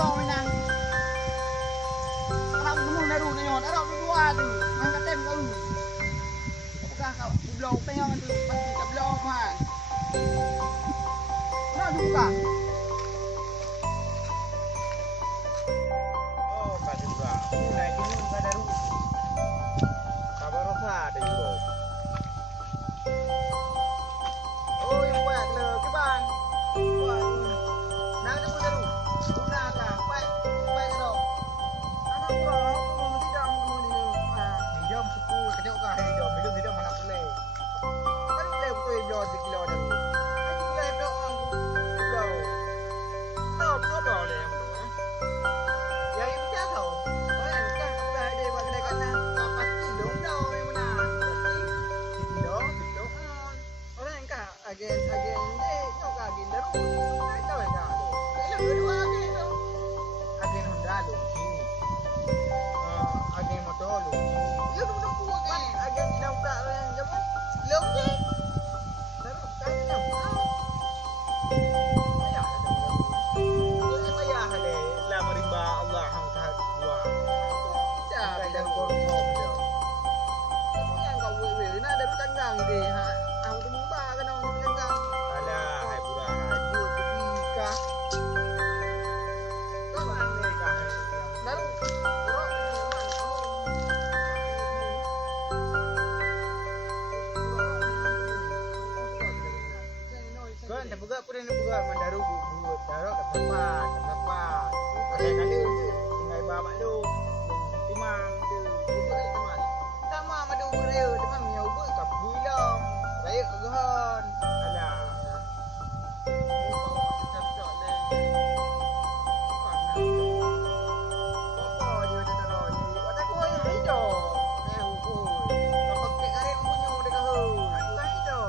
mau menang. Kalau kamu naru nyon, ada dua tu. Mang katem kau. Apakah kau blok penyong tu pasti tak blok mah. Nak buka. Oh, kasih buka. Naik ini enggak ada ruh. Kabar apa ada juga. Oh, yang buat le ke bang. Buat. Nang tu baru. Guna ka. Buat. Buat ke dong. Anak kurang aku mesti jam ni. Jam 10 kejap kah hari jam. Belum tidak mana boleh. Kan boleh betul jam 1 kilo dah. Aku boleh blok orang. Blok. Tahu apa boleh yang tu eh. Yang ini dia tahu. Oh yang kan aku dah ada buat kedai kanan. Tak pasti dong dah orang mana. Pasti kilo on. Orang kan agen ni kau agen daru. Tak tahu dah. Kalau dua agen tu. Agen Honda lu sini. Agen motor lu. Ya tu betul kuat kan. Agen tidak buka yang zaman. Belum je. Daru kan dah. Ayah dah daru. Ayah le. La marimba Allah hang tahat dua. Siapa dah korong dia. Yang kau wewe nak daru tanggang dia. Aku tu mumba kan orang tanggang. Alah, hai pura hai bu pika. Kau mana ni kah? Daru korong kan dah buka pun dah buka mandaru bu taruh kat tempat ada kali tu tinggal bapak lu timang tu ubur kat teman sama madu ubur dia teman punya ubur kat bilang raya ke gohon alah apa dia dah taruh ni ada kau yang hidup ubur apa kek hari kau punya dekat ho hidup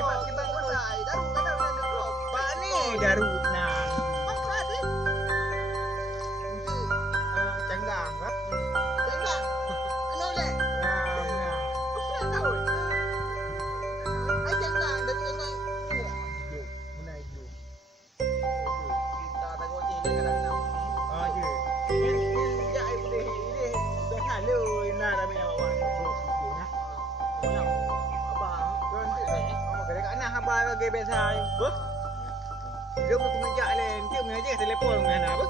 kibat pasai daru kadang ada blok pak ni daru nang pasal ni canggang kan canggang ano le mana tahu ai canggang dan canggang mana itu kita tak kau ni kadang je ni ya ai boleh ini dah halu nak dah punya awak nah abang kan kadang-kadang nak abang bagi biasa apa dia mau menjak lain dia mengajar telefon dengan apa